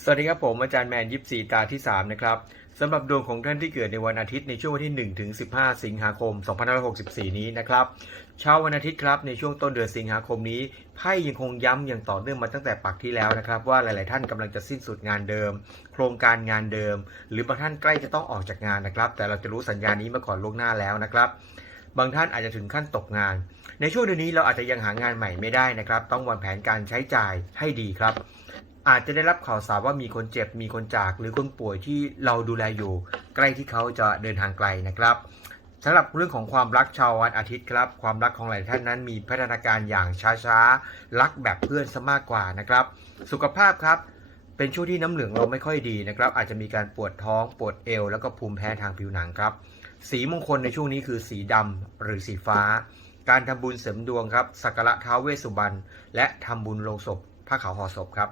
สวัสดีครับผมอาจารย์แมนยิปซีตาที่ 3 นะครับสำหรับดวงของท่านที่เกิดในวันอาทิตย์ในช่วงวันที่ 1 ถึง 15 สิงหาคม 2564 นี้นะครับเช้าวันอาทิตย์ครับในช่วงต้นเดือนสิงหาคมนี้ไพ่ยังคงย้ำอย่างต่อเนื่องมาตั้งแต่ปักที่แล้วนะครับ ว่าหลาย ๆ ท่านกำลังจะสิ้นสุดงานเดิม โครงการงานเดิม หรือบางท่านใกล้จะต้องออกจากงานนะครับ แต่เราจะรู้สัญญาณนี้มาก่อนล่วงหน้าแล้วนะครับบางท่านอาจจะถึงขั้นตกงาน ในช่วงเดือนนี้เราอาจจะยังหางานใหม่ไม่ได้นะครับ ต้องวางแผนการใช้จ่ายให้ดีครับ อาจจะได้รับข่าวสารว่ามีคนเจ็บมีคนจาก หรือคนป่วยที่เราดูแลอยู่ ใกล้ที่เขาจะเดินทางไกลนะครับสำหรับเรื่องของความรักชาววันอาทิตย์ครับ ความรักของหลายท่านนั้นมีพัฒนาการอย่างช้าๆ รักแบบเพื่อนซะมากกว่านะครับ สุขภาพครับเป็นช่วงที่น้ำเหลืองเราไม่ค่อยดีนะครับ อาจจะมีการปวดท้องปวดเอว แล้วก็ภูมิแพ้ทางผิวหนังครับ สีมงคลในช่วงนี้คือสีดำหรือสีฟ้า การทำบุญเสริมดวงครับสักการะท้าวเวสสุบรรณและทำบุญลงศพผ้าขาวห่อศพครับ